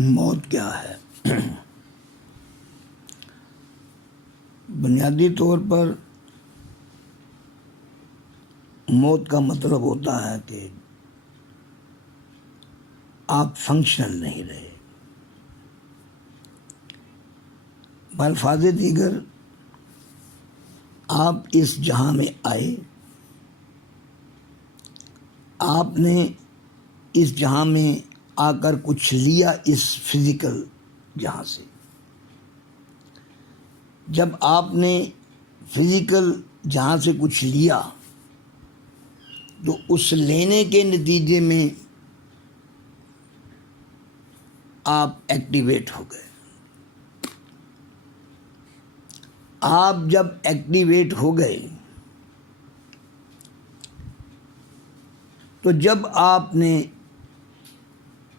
موت کیا ہے؟ بنیادی طور پر موت کا مطلب ہوتا ہے کہ آپ فنکشنل نہیں رہے۔ بالفاظ دیگر، آپ اس جہاں میں آئے، آپ نے اس جہاں میں آ کر کچھ لیا اس فزیکل جہاں سے۔ جب آپ نے فزیکل جہاں سے کچھ لیا تو اس لینے کے نتیجے میں آپ ایکٹیویٹ ہو گئے۔ آپ جب ایکٹیویٹ ہو گئے تو جب آپ نے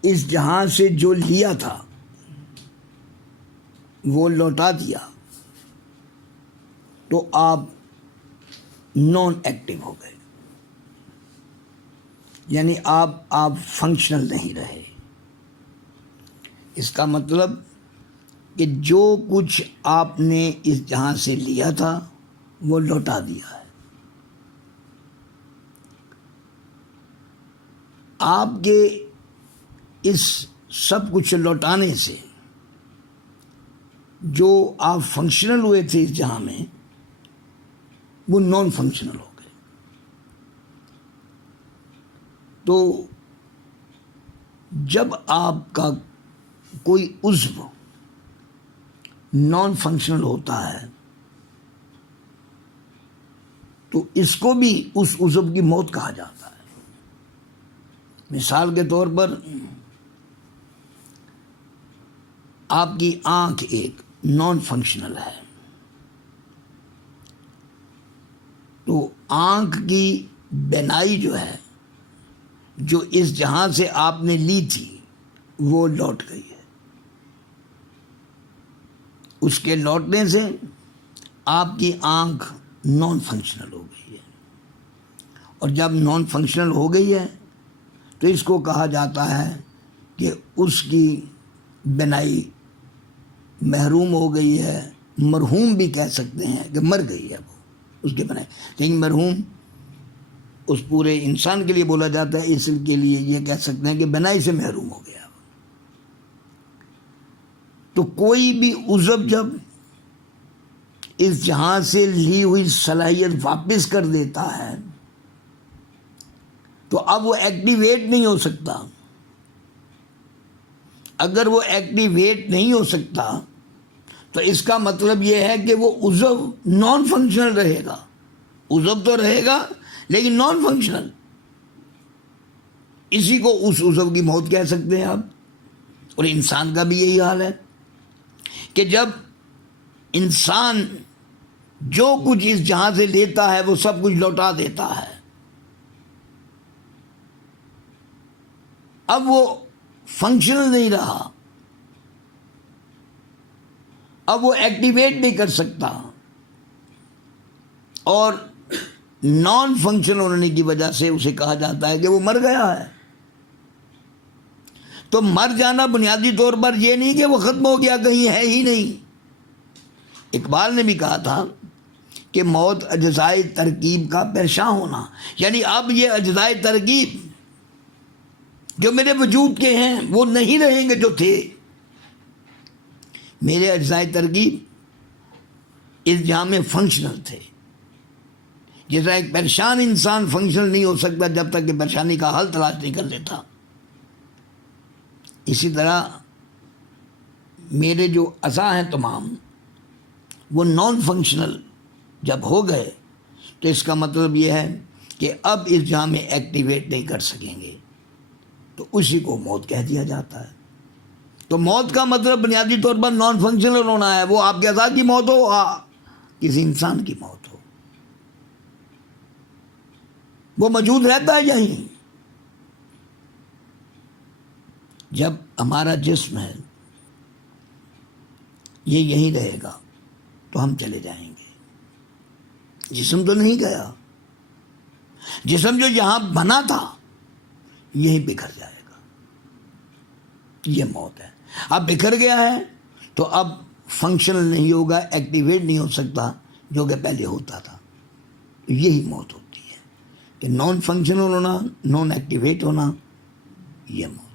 اس جہاں سے جو لیا تھا وہ لوٹا دیا تو آپ نان ایکٹیو ہو گئے، یعنی آپ فنکشنل نہیں رہے۔ اس کا مطلب کہ جو کچھ آپ نے اس جہاں سے لیا تھا وہ لوٹا دیا ہے۔ آپ کے اس سب کچھ لوٹانے سے جو آپ فنکشنل ہوئے تھے اس جہاں میں، وہ نان فنکشنل ہو گئے۔ تو جب آپ کا کوئی عضو نان فنکشنل ہوتا ہے تو اس کو بھی اس عضو کی موت کہا جاتا ہے۔ مثال کے طور پر آپ کی آنکھ ایک نان فنکشنل ہے، تو آنکھ کی بینائی جو ہے، جو اس جہاں سے آپ نے لی تھی وہ لوٹ گئی ہے۔ اس کے لوٹنے سے آپ کی آنکھ نان فنکشنل ہو گئی ہے، اور جب نان فنکشنل ہو گئی ہے تو اس کو کہا جاتا ہے کہ اس کی بینائی محروم ہو گئی ہے، مرحوم بھی کہہ سکتے ہیں کہ مر گئی ہے وہ اس کی بینائی۔ لیکن مرحوم اس پورے انسان کے لیے بولا جاتا ہے، اس کے لیے یہ کہہ سکتے ہیں کہ بینائی سے محروم ہو گیا۔ تو کوئی بھی عضو جب اس جہاں سے لی ہوئی صلاحیت واپس کر دیتا ہے تو اب وہ ایکٹیویٹ نہیں ہو سکتا۔ اگر وہ ایکٹیویٹ نہیں ہو سکتا تو اس کا مطلب یہ ہے کہ وہ عضو نان فنکشنل رہے گا۔ عضو تو رہے گا لیکن نان فنکشنل۔ اسی کو اس عضو کی موت کہہ سکتے ہیں آپ۔ اور انسان کا بھی یہی حال ہے کہ جب انسان جو کچھ اس جہاں سے لیتا ہے وہ سب کچھ لوٹا دیتا ہے، اب وہ فنکشنل نہیں رہا، اب وہ ایکٹیویٹ نہیں کر سکتا، اور نان فنکشنل ہونے کی وجہ سے اسے کہا جاتا ہے کہ وہ مر گیا ہے۔ تو مر جانا بنیادی طور پر یہ نہیں کہ وہ ختم ہو گیا، کہیں ہے ہی نہیں۔ اقبال نے بھی کہا تھا کہ موت اجزائے ترکیب کا پریشاں ہونا، یعنی اب یہ اجزائے ترکیب جو میرے وجود کے ہیں وہ نہیں رہیں گے جو تھے۔ میرے اجزائے ترکیب اس جہاں میں فنکشنل تھے۔ جیسا ایک پریشان انسان فنکشنل نہیں ہو سکتا جب تک کہ پریشانی کا حل تلاش نہیں کر لیتا، اسی طرح میرے جو اعضاء ہیں تمام وہ نان فنکشنل جب ہو گئے تو اس کا مطلب یہ ہے کہ اب اس جہاں میں ایکٹیویٹ نہیں کر سکیں گے، تو اسی کو موت کہہ دیا جاتا ہے۔ تو موت کا مطلب بنیادی طور پر نان فنکشنل ہونا ہے۔ وہ آپ کے اعضاء کی موت ہو، کسی انسان کی موت ہو، وہ موجود رہتا ہے یہیں۔ جب ہمارا جسم ہے یہ یہیں رہے گا تو ہم چلے جائیں گے، جسم تو نہیں گیا۔ جسم جو یہاں بنا تھا یہیں بکھر جائے گا، یہ موت ہے۔ اب بکھر گیا ہے تو اب فنکشنل نہیں ہوگا, ایکٹیویٹ نہیں ہو سکتا جو کہ پہلے ہوتا تھا. یہی موت ہوتی ہے کہ نان فنکشنل ہونا, نان ایکٹیویٹ ہونا, یہ موت.